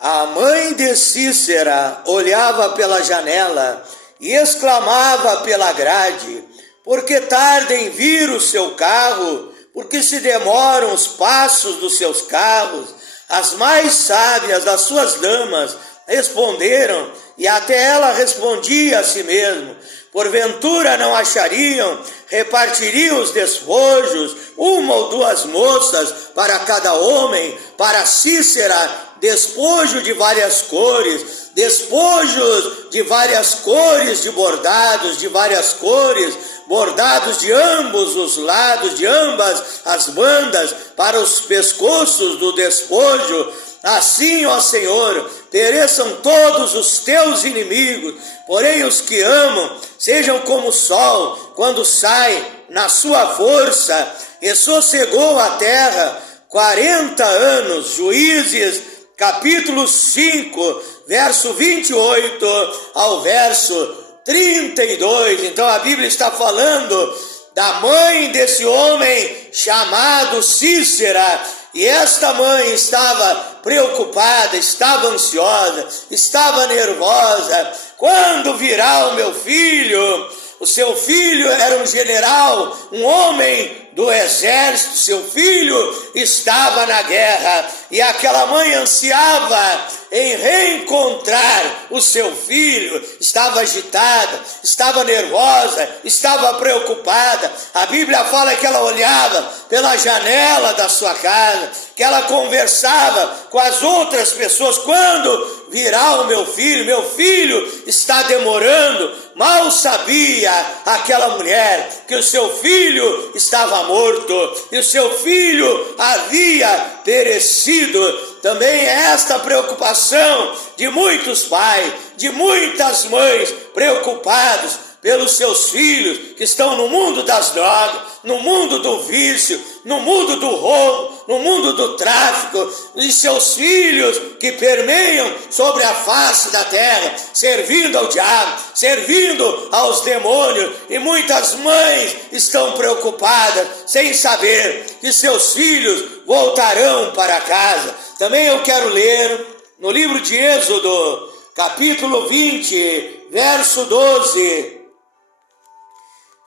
A mãe de Cícera olhava pela janela e exclamava pela grade: por que tarda em vir o seu carro? Por que se demoram os passos dos seus carros? As mais sábias das suas damas responderam, e até ela respondia a si mesma: porventura não achariam, repartiriam os despojos, uma ou duas moças para cada homem, para Cícera, despojo de várias cores, despojos de várias cores de bordados, de várias cores, bordados de ambos os lados, de ambas as bandas, para os pescoços do despojo. Assim, ó Senhor, pereçam todos os teus inimigos, porém os que amam sejam como o sol, quando sai na sua força. E sossegou a terra 40 anos. Juízes, capítulo 5, verso 28 ao verso 32. Então a Bíblia está falando da mãe desse homem chamado Cícera. E esta mãe estava preocupada, estava ansiosa, estava nervosa. Quando virá o meu filho? O seu filho era um general, um homem do exército, seu filho estava na guerra, e aquela mãe ansiava em reencontrar o seu filho, estava agitada, estava nervosa, estava preocupada. A Bíblia fala que ela olhava pela janela da sua casa, que ela conversava com as outras pessoas: quando virá o meu filho? Meu filho está demorando. Mal sabia aquela mulher que o seu filho estava morto, e o seu filho havia perecido. Também é esta preocupação de muitos pais, de muitas mães preocupados pelos seus filhos que estão no mundo das drogas, no mundo do vício, no mundo do roubo, no mundo do tráfico, e seus filhos que permeiam sobre a face da terra, servindo ao diabo, servindo aos demônios. E muitas mães estão preocupadas, sem saber que seus filhos voltarão para casa. Também eu quero ler no livro de Êxodo, capítulo 20, verso 12.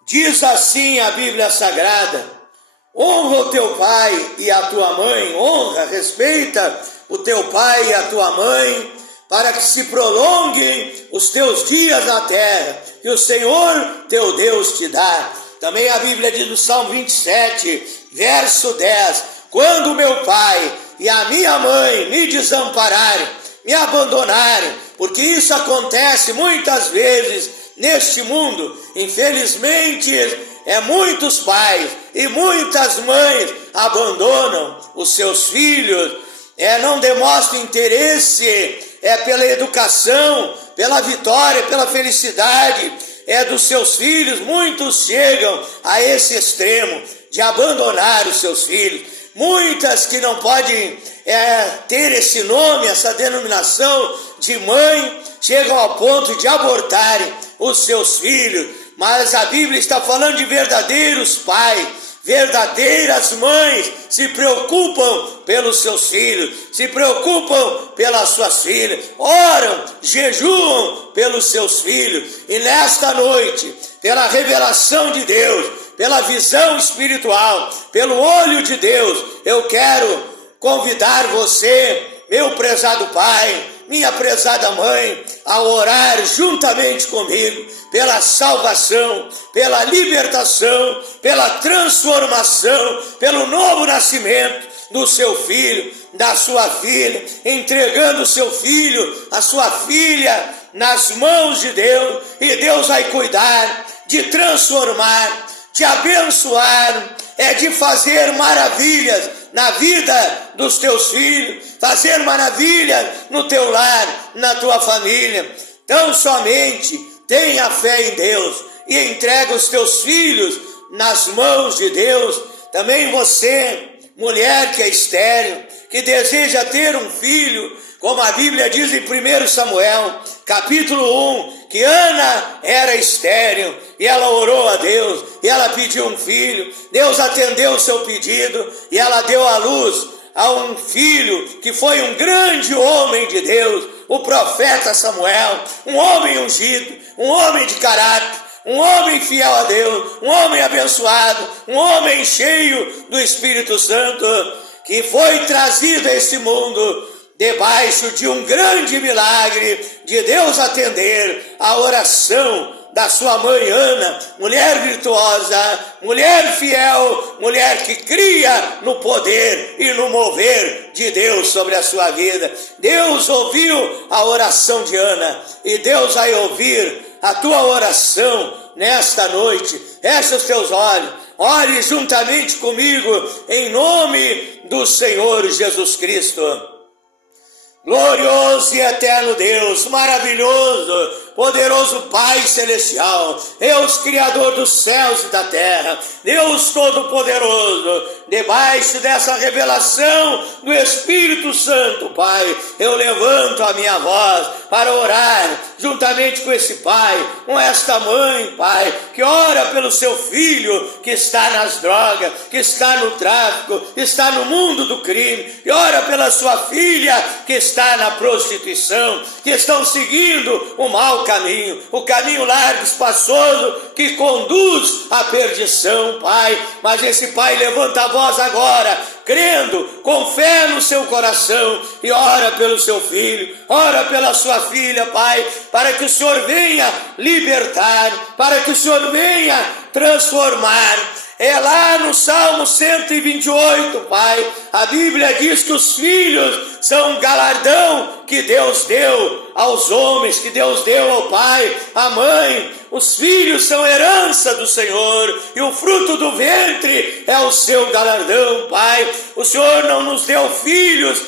Diz assim a Bíblia Sagrada: honra o teu pai e a tua mãe, honra, respeita o teu pai e a tua mãe, para que se prolonguem os teus dias na terra, que o Senhor teu Deus te dá. Também a Bíblia diz no Salmo 27, verso 10: quando o meu pai e a minha mãe me desampararem, me abandonarem, porque isso acontece muitas vezes neste mundo, infelizmente, muitos pais e muitas mães abandonam os seus filhos, não demonstram interesse pela educação, pela vitória, pela felicidade dos seus filhos. Muitos chegam a esse extremo de abandonar os seus filhos. Muitas que não podem ter esse nome, essa denominação de mãe, chegam ao ponto de abortarem os seus filhos. Mas a Bíblia está falando de verdadeiros pais, verdadeiras mães, se preocupam pelos seus filhos, se preocupam pelas suas filhas, oram, jejuam pelos seus filhos. E nesta noite, pela revelação de Deus, pela visão espiritual, pelo olho de Deus, eu quero convidar você, meu prezado pai, minha prezada mãe, a orar juntamente comigo pela salvação, pela libertação, pela transformação, pelo novo nascimento do seu filho, da sua filha, entregando o seu filho, a sua filha nas mãos de Deus, e Deus vai cuidar de transformar, de abençoar, de fazer maravilhas na vida dos teus filhos, fazer maravilhas no teu lar, na tua família. Então somente tenha fé em Deus e entrega os teus filhos nas mãos de Deus. Também você, mulher que é estéril, que deseja ter um filho, como a Bíblia diz em 1 Samuel, capítulo 1, que Ana era estéril e ela orou a Deus e ela pediu um filho. Deus atendeu o seu pedido e ela deu à luz a um filho que foi um grande homem de Deus, o profeta Samuel, um homem ungido, um homem de caráter, um homem fiel a Deus, um homem abençoado, um homem cheio do Espírito Santo, que foi trazido a este mundo debaixo de um grande milagre de Deus atender a oração da sua mãe Ana, mulher virtuosa, mulher fiel, mulher que cria no poder e no mover de Deus sobre a sua vida. Deus ouviu a oração de Ana e Deus vai ouvir a tua oração nesta noite. Feche os teus olhos, ore juntamente comigo em nome do Senhor Jesus Cristo. Glorioso e eterno Deus, maravilhoso, poderoso Pai Celestial, Deus Criador dos céus e da terra, Deus Todo-Poderoso, debaixo dessa revelação do Espírito Santo, Pai, eu levanto a minha voz para orar juntamente com esse pai, com esta mãe, Pai, que ora pelo seu filho que está nas drogas, que está no tráfico, que está no mundo do crime, que ora pela sua filha que está na prostituição, que estão seguindo o mau caminho, o caminho largo, espaçoso, que conduz à perdição, Pai. Mas esse pai levanta a voz agora, crendo, com fé no seu coração, e ora pelo seu filho, ora pela sua filha, Pai, para que o Senhor venha libertar, para que o Senhor venha transformar. É lá no Salmo 128, Pai, a Bíblia diz que os filhos são um galardão que Deus deu aos homens, que Deus deu ao pai, à mãe. Os filhos são herança do Senhor e o fruto do ventre é o seu galardão, Pai. O Senhor não nos deu filhos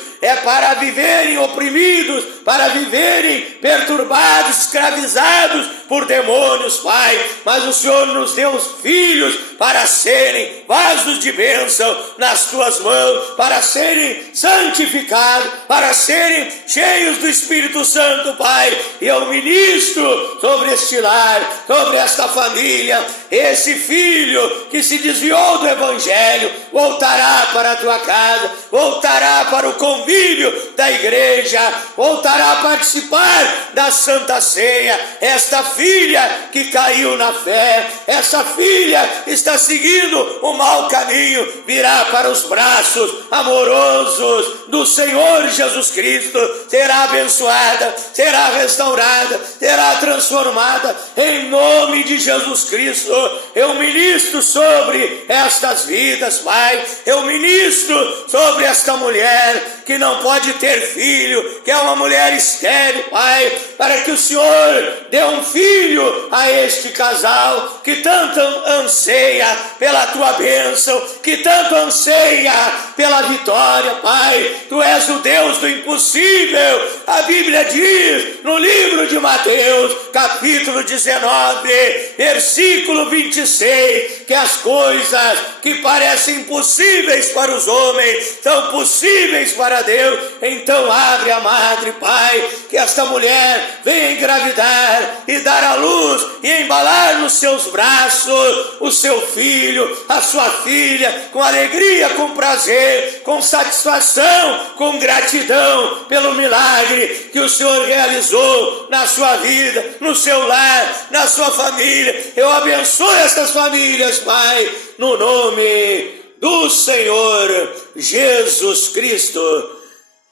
para viverem oprimidos, para viverem perturbados, escravizados por demônios, Pai. Mas o Senhor nos deu os filhos para serem vasos de bênção nas tuas mãos, para serem santificados, para serem cheios do Espírito Santo, Pai. E eu ministro sobre este lar, sobre esta família. Esse filho que se desviou do Evangelho voltará para a tua casa, voltará para o convívio da igreja, voltará a participar da Santa Ceia. Esta filha que caiu na fé, essa filha está seguindo o mau caminho, virá para os braços amorosos do Senhor Jesus Cristo, será abençoada, será restaurada, será transformada em nome de Jesus Cristo. Eu ministro sobre estas vidas, Pai. Eu ministro sobre esta mulher que não pode ter filho, que é uma mulher estéril, Pai, para que o Senhor dê um filho a este casal que tanto anseia pela tua bênção, que tanto anseia pela vitória, Pai. Tu és o Deus do impossível. A Bíblia diz no livro de Mateus, capítulo 19, versículo 26, que as coisas que parecem impossíveis para os homens são possíveis para Deus. Então abre a madre, Pai, que esta mulher venha engravidar e dar à luz e embalar nos seus braços o seu filho, a sua filha, com alegria, com prazer, com satisfação, com gratidão pelo milagre que o Senhor realizou na sua vida, no seu lar, na sua família. Eu abençoo estas famílias, Pai, no nome do Senhor Jesus Cristo.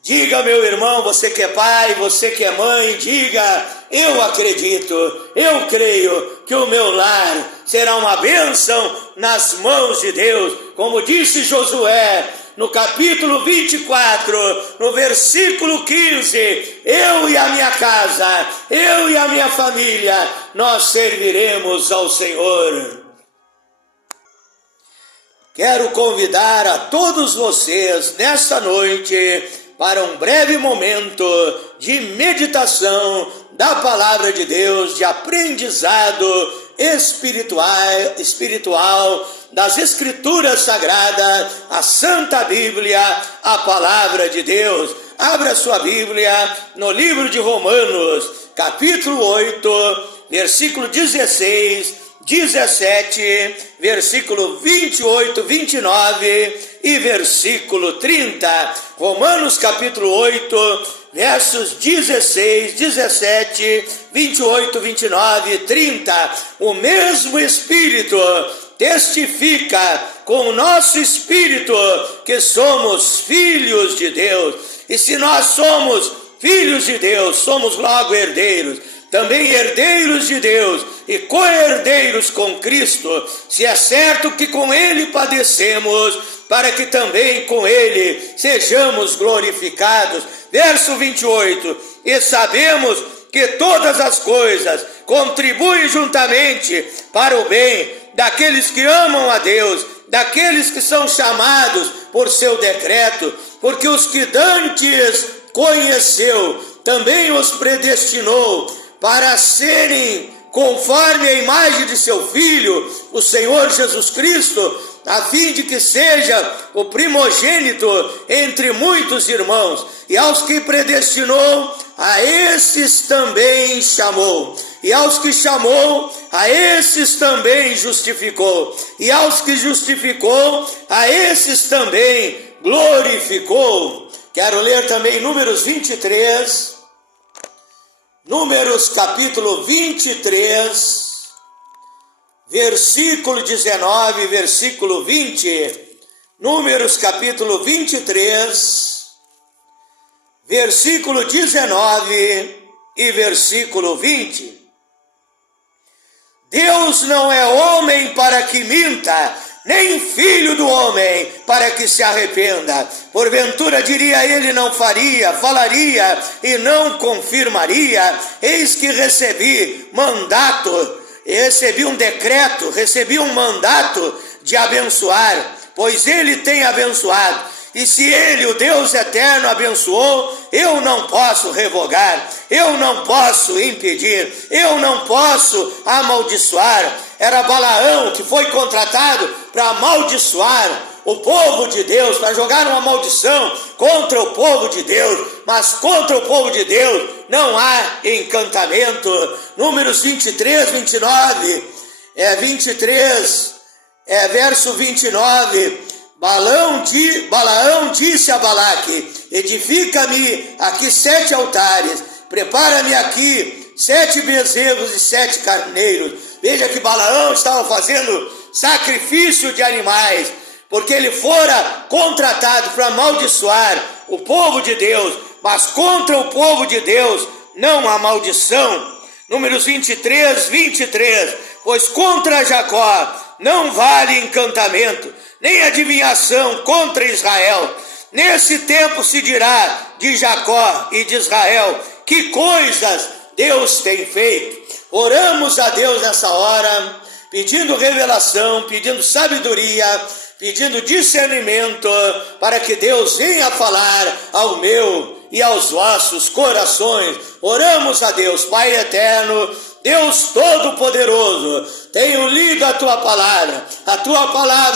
Diga, meu irmão, você que é pai, você que é mãe, diga: eu acredito, eu creio que o meu lar será uma bênção nas mãos de Deus. Como disse Josué, no capítulo 24, no versículo 15, eu e a minha casa, eu e a minha família, nós serviremos ao Senhor. Quero convidar a todos vocês nesta noite para um breve momento de meditação da Palavra de Deus, de aprendizado espiritual das Escrituras Sagradas, a Santa Bíblia, a Palavra de Deus. Abra sua Bíblia no livro de Romanos, capítulo 8, versículo 16, 17, versículo 28, 29 e versículo 30. Romanos capítulo 8, versos 16, 17, 28, 29 e 30. O mesmo Espírito testifica com o nosso espírito que somos filhos de Deus. E se nós somos filhos de Deus, somos logo herdeiros, também herdeiros de Deus e co-herdeiros com Cristo, se é certo que com Ele padecemos, para que também com Ele sejamos glorificados. Verso 28, e sabemos que todas as coisas contribuem juntamente para o bem daqueles que amam a Deus, daqueles que são chamados por seu decreto, porque os que dantes conheceu, também os predestinou para serem conforme a imagem de seu Filho, o Senhor Jesus Cristo, a fim de que seja o primogênito entre muitos irmãos. E aos que predestinou, a esses também chamou. E aos que chamou, a esses também justificou. E aos que justificou, a esses também glorificou. Quero ler também Números 23, Números capítulo 23, versículo 19, versículo 20. Números capítulo 23, versículo 19 e versículo 20. Deus não é homem para que minta, nem filho do homem para que se arrependa. Porventura diria ele, não faria, falaria e não confirmaria. Eis que recebi um decreto, recebi um mandato de abençoar, pois ele tem abençoado. E se ele, o Deus eterno, abençoou, eu não posso revogar, eu não posso impedir, eu não posso amaldiçoar. Era Balaão que foi contratado para amaldiçoar o povo de Deus, para jogar uma maldição contra o povo de Deus. Mas contra o povo de Deus não há encantamento. Números 23, 29, 23, verso 29. Balaão disse a Balaque: edifica-me aqui 7 altares, prepara-me aqui 7 bezerros e 7 carneiros. Veja que Balaão estava fazendo sacrifício de animais, porque ele fora contratado para amaldiçoar o povo de Deus, mas contra o povo de Deus não há maldição. Números 23, 23, pois contra Jacó não vale encantamento, nem adivinhação contra Israel. Nesse tempo se dirá de Jacó e de Israel, que coisas Deus tem feito. Oramos a Deus nessa hora, pedindo revelação, pedindo sabedoria, pedindo discernimento, para que Deus venha falar ao meu e aos vossos corações. Oramos a Deus, Pai eterno, Deus Todo-Poderoso, tenho lido a Tua palavra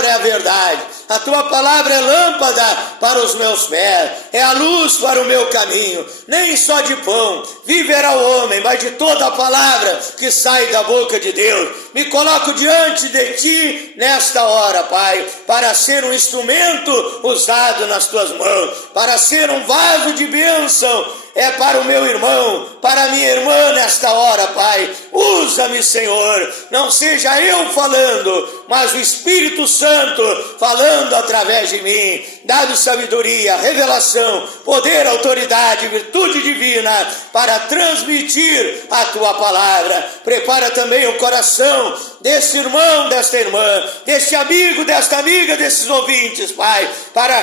é a verdade, a Tua palavra é lâmpada para os meus pés, é a luz para o meu caminho. Nem só de pão viverá o homem, mas de toda a palavra que sai da boca de Deus. Me coloco diante de Ti nesta hora, Pai, para ser um instrumento usado nas Tuas mãos, para ser um vaso de bênção, para o meu irmão, para a minha irmã nesta hora, Pai. Usa-me, Senhor, não seja eu falando, mas o Espírito Santo falando através de mim. Dá-me sabedoria, revelação, poder, autoridade, virtude divina para transmitir a Tua palavra. Prepara também o coração desse irmão, desta irmã, deste amigo, desta amiga, desses ouvintes, Pai, para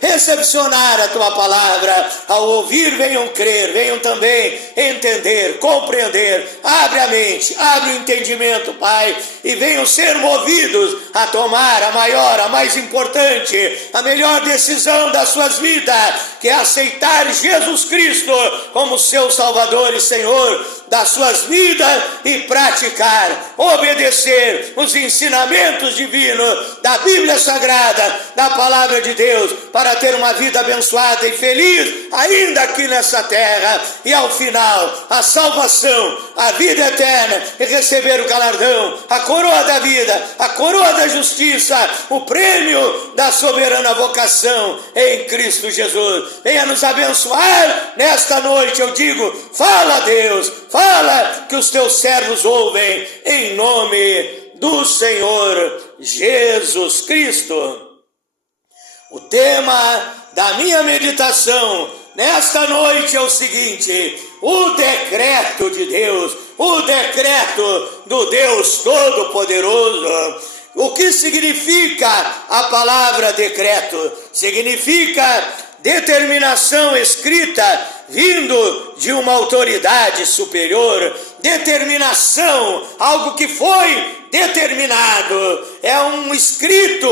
recepcionar a Tua palavra. Ao ouvir, venham crer, venham também entender, compreender. Abre a mente, abre o entendimento, Pai, e venham ser movidos a tomar a maior, a mais importante, a melhor decisão das suas vidas, que é aceitar Jesus Cristo como seu Salvador e Senhor das suas vidas e praticar, obedecer os ensinamentos divinos da Bíblia Sagrada, da Palavra de Deus, para ter uma vida abençoada e feliz ainda aqui nessa terra, e ao final, a salvação, a vida eterna, e receber o galardão, a coroa da vida, a coroa da justiça, o prêmio da soberana vocação em Cristo Jesus. Venha nos abençoar nesta noite, eu digo, fala Deus, fala que os teus servos ouvem, em nome do Senhor Jesus Cristo. O tema da minha meditação nesta noite é o seguinte: o decreto de Deus, o decreto do Deus Todo-Poderoso. O que significa a palavra decreto? Significa determinação escrita vindo de uma autoridade superior, determinação, algo que foi determinado, é um escrito,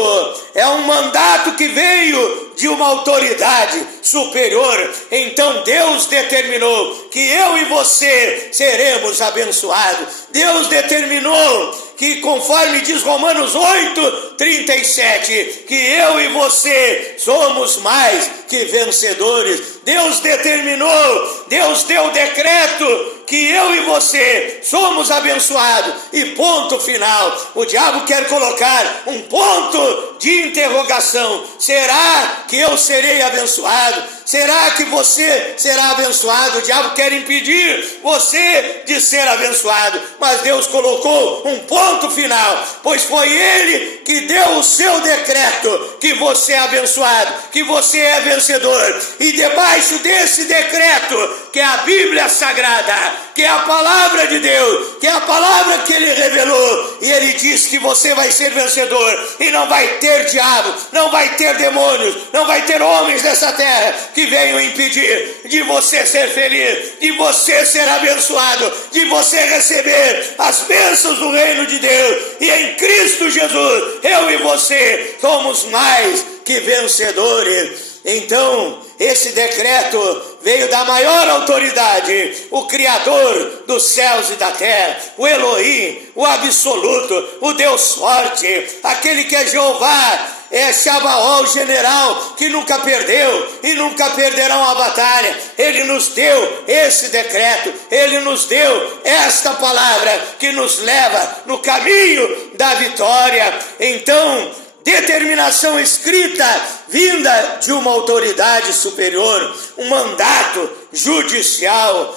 é um mandato que veio de uma autoridade superior. Então Deus determinou que eu e você seremos abençoados. Deus determinou que, conforme diz Romanos 8:37, que eu e você somos mais que vencedores. Deus determinou, Deus deu decreto que eu e você somos abençoados, e ponto final. O diabo quer colocar um ponto de interrogação: será que eu serei abençoado? Será que você será abençoado? O diabo quer impedir você de ser abençoado, mas Deus colocou um ponto final, pois foi Ele que deu o seu decreto, que você é abençoado, que você é vencedor. E debaixo desse decreto, que é a Bíblia Sagrada, que é a palavra de Deus, que é a palavra que Ele revelou, e Ele diz que você vai ser vencedor, e não vai ter diabo, não vai ter demônios, não vai ter homens dessa terra que venham impedir de você ser feliz, de você ser abençoado, de você receber as bênçãos do reino de Deus. E em Cristo Jesus, eu e você somos mais que vencedores. Então, esse decreto veio da maior autoridade, o Criador dos céus e da terra, o Elohim, o absoluto, o Deus forte, aquele que é Jeová, é Shabaol, general, que nunca perdeu e nunca perderá uma batalha. Ele nos deu esse decreto, Ele nos deu esta palavra que nos leva no caminho da vitória. Então, determinação escrita vinda de uma autoridade superior, um mandato judicial,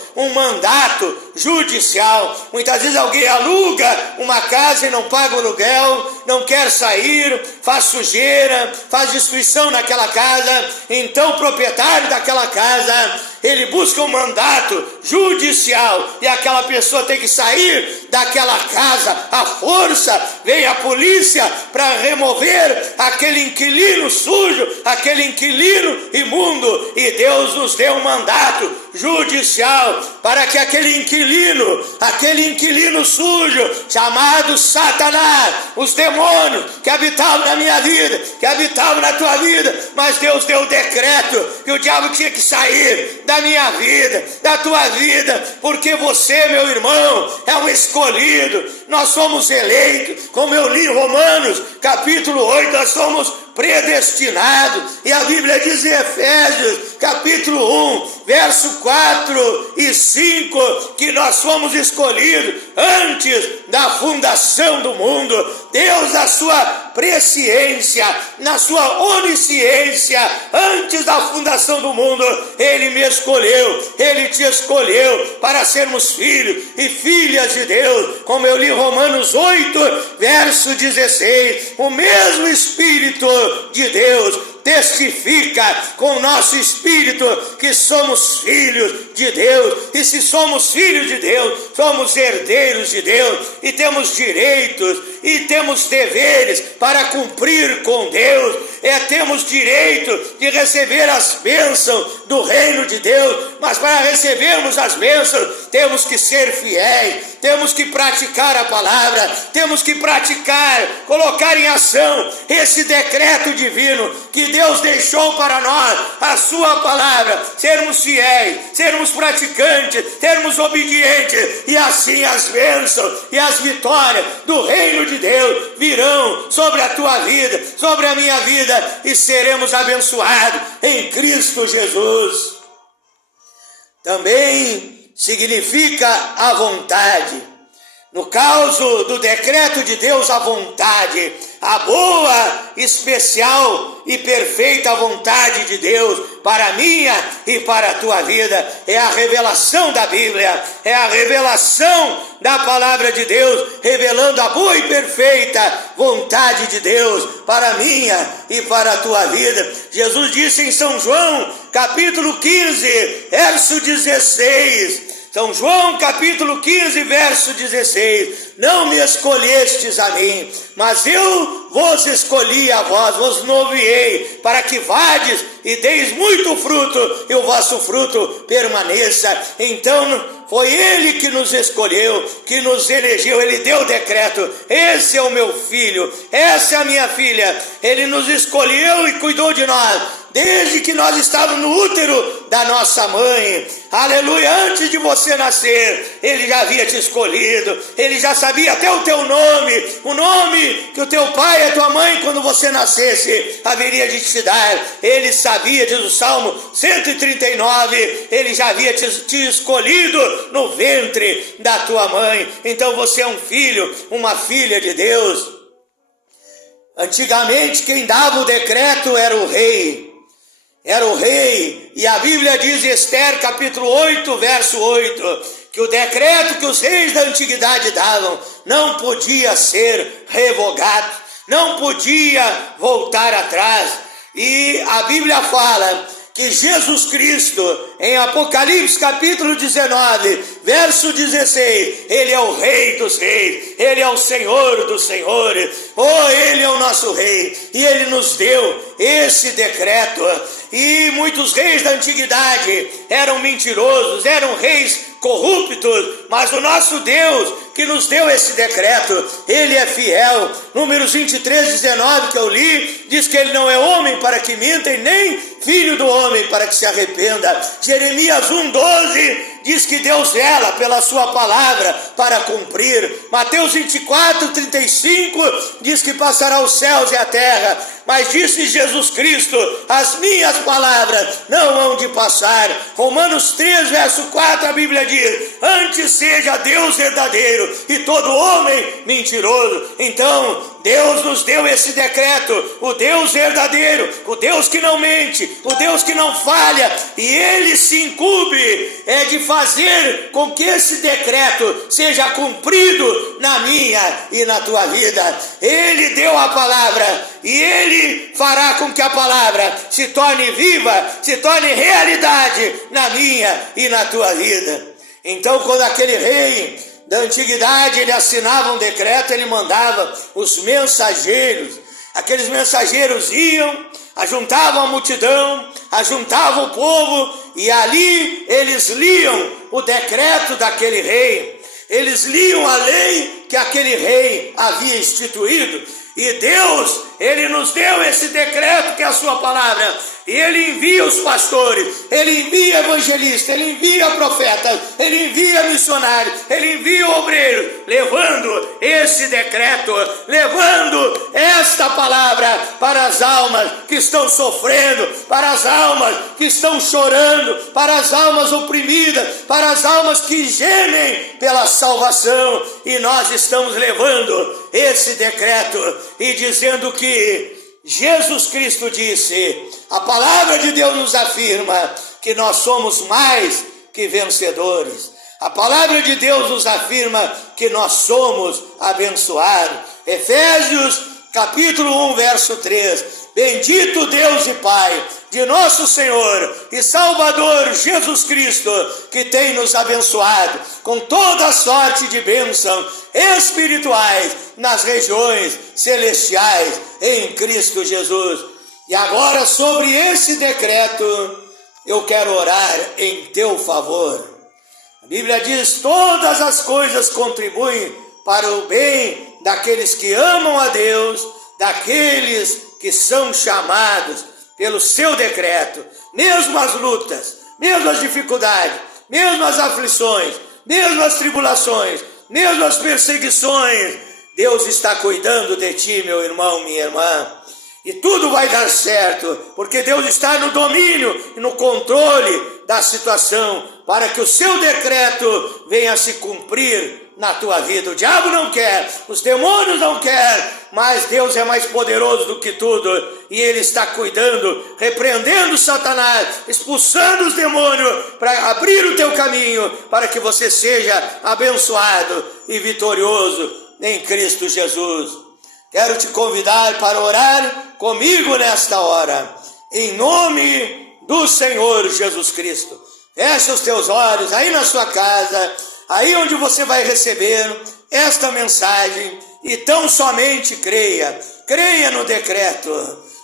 Muitas vezes alguém aluga uma casa e não paga o aluguel, não quer sair, faz sujeira, faz destruição naquela casa. Então o proprietário daquela casa, ele busca um mandato judicial, e aquela pessoa tem que sair daquela casa à força. Vem a polícia para remover aquele inquilino sujo, aquele inquilino imundo, e Deus nos deu um mandato judicial para que aquele inquilino sujo, chamado Satanás, os demônios que habitavam na minha vida, que habitavam na tua vida, mas Deus deu o decreto que o diabo tinha que sair da minha vida, da tua vida, porque você, meu irmão, é um escolhido. Nós somos eleitos, como eu li em Romanos capítulo 8, nós somos predestinados, e a Bíblia diz em Efésios capítulo 1, verso 4 e 5, que nós fomos escolhidos antes da fundação do mundo. Deus, na sua presciência, na sua onisciência, antes da fundação do mundo, Ele me escolheu, Ele te escolheu para sermos filhos e filhas de Deus, como eu li em Romanos 8, verso 16, o mesmo Espírito de Deus testifica com o nosso espírito que somos filhos de Deus, e se somos filhos de Deus, somos herdeiros de Deus, e temos direitos e temos deveres para cumprir com Deus. Temos direito de receber as bênçãos do reino de Deus, mas para recebermos as bênçãos temos que ser fiéis, temos que praticar a palavra, temos que praticar, colocar em ação esse decreto divino que Deus deixou para nós, a sua palavra, sermos fiéis, sermos praticantes, sermos obedientes, e assim as bênçãos e as vitórias do reino de Deus virão sobre a tua vida, sobre a minha vida, e seremos abençoados em Cristo Jesus. também significa a vontade. No caso do decreto de Deus, a vontade, a boa, especial e perfeita vontade de Deus para a minha e para a tua vida, é a revelação da Bíblia, é a revelação da palavra de Deus, revelando a boa e perfeita vontade de Deus para a minha e para a tua vida. Jesus disse em São João, capítulo 15, verso 16, São João capítulo 15, verso 16, não me escolhestes a mim, mas eu vos escolhi a vós, vos nomeei, para que vades e deis muito fruto, e o vosso fruto permaneça. Então, foi Ele que nos escolheu, que nos elegeu, Ele deu o decreto, esse é o meu filho, essa é a minha filha, Ele nos escolheu e cuidou de nós, desde que nós estávamos no útero da nossa mãe, aleluia, antes de você nascer, Ele já havia te escolhido, Ele já sabia até o teu nome, o nome que o teu pai e a tua mãe, quando você nascesse, haveria de te dar. Ele sabia, diz o Salmo 139, Ele já havia te escolhido no ventre da tua mãe. Então você é um filho, uma filha de Deus. Antigamente quem dava o decreto era o rei, e a Bíblia diz em Esther capítulo 8, verso 8, que o decreto que os reis da antiguidade davam não podia ser revogado, não podia voltar atrás. E a Bíblia fala que Jesus Cristo, em Apocalipse capítulo 19, verso 16, Ele é o Rei dos reis, Ele é o Senhor dos senhores, Ele é o nosso Rei, e Ele nos deu esse decreto. E muitos reis da antiguidade eram mentirosos, eram reis corruptos, mas o nosso Deus que nos deu esse decreto, Ele é fiel. Números 23, 19 que eu li, diz que Ele não é homem para que minta, e nem filho do homem para que se arrependa. Jeremias 1, 12 diz que Deus vela pela sua palavra para cumprir. Mateus 24, 35 diz que passará os céus e a terra, mas disse Jesus Cristo, as minhas palavras não hão de passar. Romanos 3, verso 4, a Bíblia diz, antes seja Deus verdadeiro e todo homem mentiroso. Então Deus nos deu esse decreto, o Deus verdadeiro, o Deus que não mente, o Deus que não falha, e Ele se incumbe de fazer com que esse decreto seja cumprido na minha e na tua vida. Ele deu a palavra e Ele fará com que a palavra se torne viva, se torne realidade na minha e na tua vida. Então, quando aquele rei da antiguidade, ele assinava um decreto, ele mandava os mensageiros, aqueles mensageiros iam, ajuntavam a multidão, ajuntavam o povo, e ali eles liam o decreto daquele rei, eles liam a lei que aquele rei havia instituído, e Deus, Ele nos deu esse decreto que é a sua palavra, e Ele envia os pastores, Ele envia evangelistas, Ele envia profetas, Ele envia missionários, Ele envia obreiros, levando esse decreto, levando esta palavra para as almas que estão sofrendo, para as almas que estão chorando, para as almas oprimidas, para as almas que gemem pela salvação, e nós estamos levando esse decreto e dizendo que Jesus Cristo disse, a palavra de Deus nos afirma que nós somos mais que vencedores. A palavra de Deus nos afirma que nós somos abençoados. Efésios capítulo 1, verso 3. Bendito Deus e Pai de nosso Senhor e Salvador Jesus Cristo, que tem nos abençoado com toda a sorte de bênção espirituais nas regiões celestiais em Cristo Jesus. E agora, sobre esse decreto, eu quero orar em teu favor. A Bíblia diz, todas as coisas contribuem para o bem daqueles que amam a Deus, daqueles que são chamados pelo seu decreto. Mesmo as lutas, mesmo as dificuldades, mesmo as aflições, mesmo as tribulações, mesmo as perseguições, Deus está cuidando de ti, meu irmão, minha irmã. E tudo vai dar certo, porque Deus está no domínio e no controle da situação, para que o seu decreto venha a se cumprir na tua vida. O diabo não quer, os demônios não querem, mas Deus é mais poderoso do que tudo, e Ele está cuidando, repreendendo Satanás, expulsando os demônios, para abrir o teu caminho, para que você seja abençoado e vitorioso em Cristo Jesus. Quero te convidar para orar comigo nesta hora, em nome do Senhor Jesus Cristo. Feche os teus olhos aí na sua casa, aí onde você vai receber esta mensagem, e tão somente creia no decreto.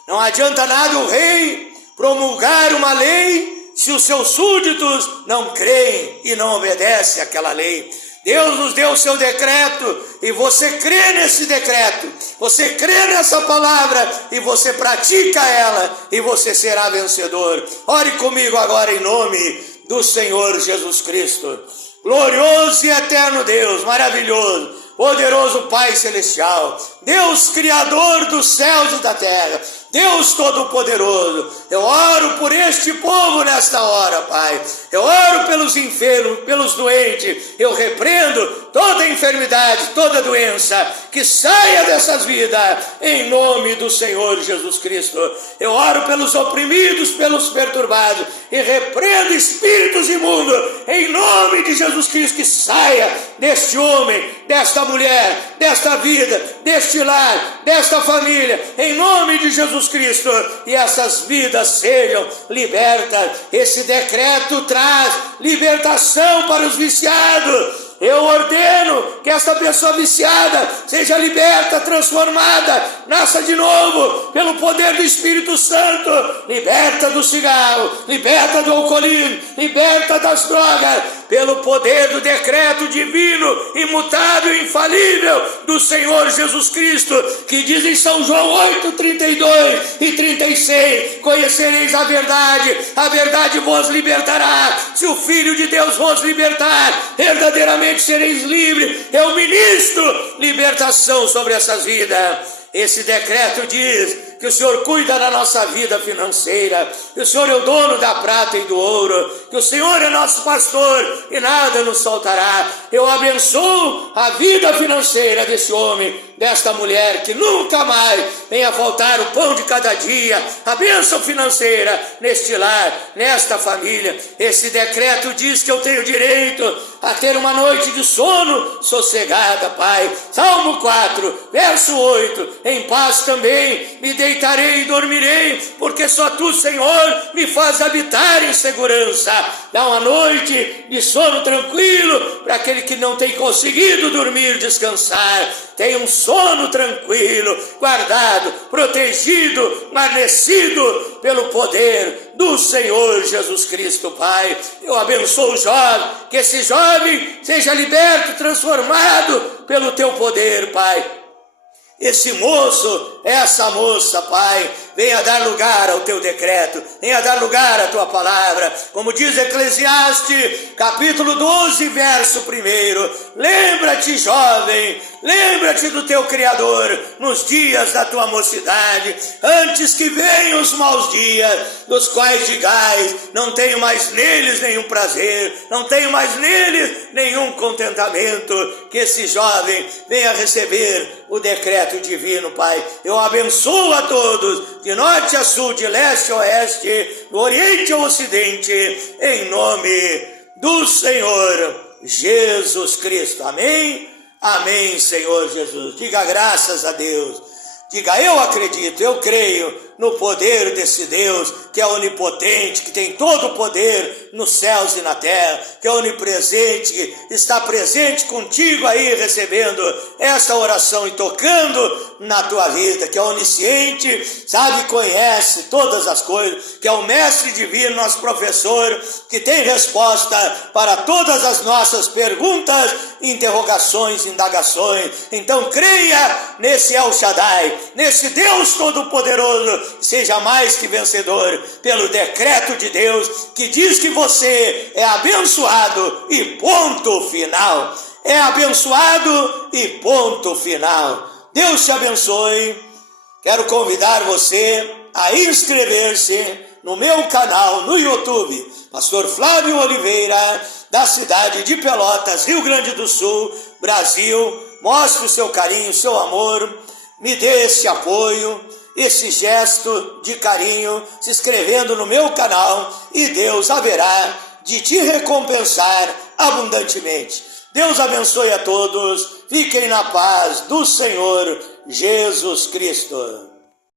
Não adianta nada o rei promulgar uma lei se os seus súditos não creem e não obedecem àquela lei. Deus nos deu o seu decreto, e você crê nesse decreto, você crê nessa palavra, e você pratica ela, e você será vencedor. Ore comigo agora em nome do Senhor Jesus Cristo. Glorioso e eterno Deus, maravilhoso, poderoso Pai Celestial, Deus Criador dos céus e da terra, Deus Todo-Poderoso, eu oro por este povo nesta hora, Pai. Eu oro pelos enfermos, pelos doentes, eu repreendo toda enfermidade, toda doença, que saia dessas vidas, em nome do Senhor Jesus Cristo. Eu oro pelos oprimidos, pelos perturbados, e repreendo espíritos imundos, em nome de Jesus Cristo, que saia deste homem, desta mulher, desta vida, deste lar, desta família, em nome de Jesus Cristo, e essas vidas sejam libertas. Esse decreto traz libertação para os viciados. Eu ordeno que esta pessoa viciada seja liberta, transformada, nasça de novo pelo poder do Espírito Santo. Liberta do cigarro, liberta do alcoolismo, liberta das drogas, pelo poder do decreto divino, imutável e infalível do Senhor Jesus Cristo, que diz em São João 8, 32 e 36, conhecereis a verdade vos libertará. Se o Filho de Deus vos libertar, verdadeiramente sereis livres. Eu ministro libertação sobre essas vidas. Esse decreto diz que o Senhor cuida da nossa vida financeira, que o Senhor é o dono da prata e do ouro, que o Senhor é nosso pastor e nada nos faltará. Eu abençoo a vida financeira desse homem, desta mulher, que nunca mais venha faltar o pão de cada dia, a bênção financeira neste lar, nesta família. Esse decreto diz que eu tenho direito a ter uma noite de sono sossegada, Pai. Salmo 4, verso 8, em paz também me deitarei e dormirei, porque só Tu, Senhor, me faz habitar em segurança. Dá uma noite de sono tranquilo para aquele que não tem conseguido dormir, descansar. Tenha um sono tranquilo, guardado, protegido, guarnecido pelo poder do Senhor Jesus Cristo, Pai. Eu abençoo o jovem, que esse jovem seja liberto, transformado pelo Teu poder, Pai. Esse moço, essa moça, Pai, venha dar lugar ao Teu decreto, venha dar lugar à Tua palavra, como diz Eclesiastes, capítulo 12, verso 1, lembra-te, jovem, lembra-te do Teu Criador, nos dias da tua mocidade, antes que venham os maus dias, dos quais digais, não tenho mais neles nenhum prazer, não tenho mais neles nenhum contentamento. Que esse jovem venha receber o decreto divino, Pai. Eu abençoo a todos, de norte a sul, de leste a oeste, do oriente ao ocidente, em nome do Senhor Jesus Cristo. Amém? Amém, Senhor Jesus. Diga graças a Deus. Diga, eu acredito, eu creio no poder desse Deus que é onipotente, que tem todo o poder nos céus e na terra, que é onipresente, que está presente contigo aí, recebendo esta oração e tocando na tua vida, que é onisciente, sabe, conhece todas as coisas, que é o mestre divino, nosso professor, que tem resposta para todas as nossas perguntas, interrogações, indagações. Então creia nesse El Shaddai, nesse Deus Todo-Poderoso, seja mais que vencedor pelo decreto de Deus, que diz que você é abençoado e ponto final. É abençoado e ponto final. Deus te abençoe. Quero convidar você a inscrever-se no meu canal no YouTube, Pastor Flávio Oliveira, da cidade de Pelotas, Rio Grande do Sul, Brasil. Mostre o seu carinho, o seu amor, me dê esse apoio, esse gesto de carinho, se inscrevendo no meu canal, e Deus haverá de te recompensar abundantemente. Deus abençoe a todos, fiquem na paz do Senhor Jesus Cristo.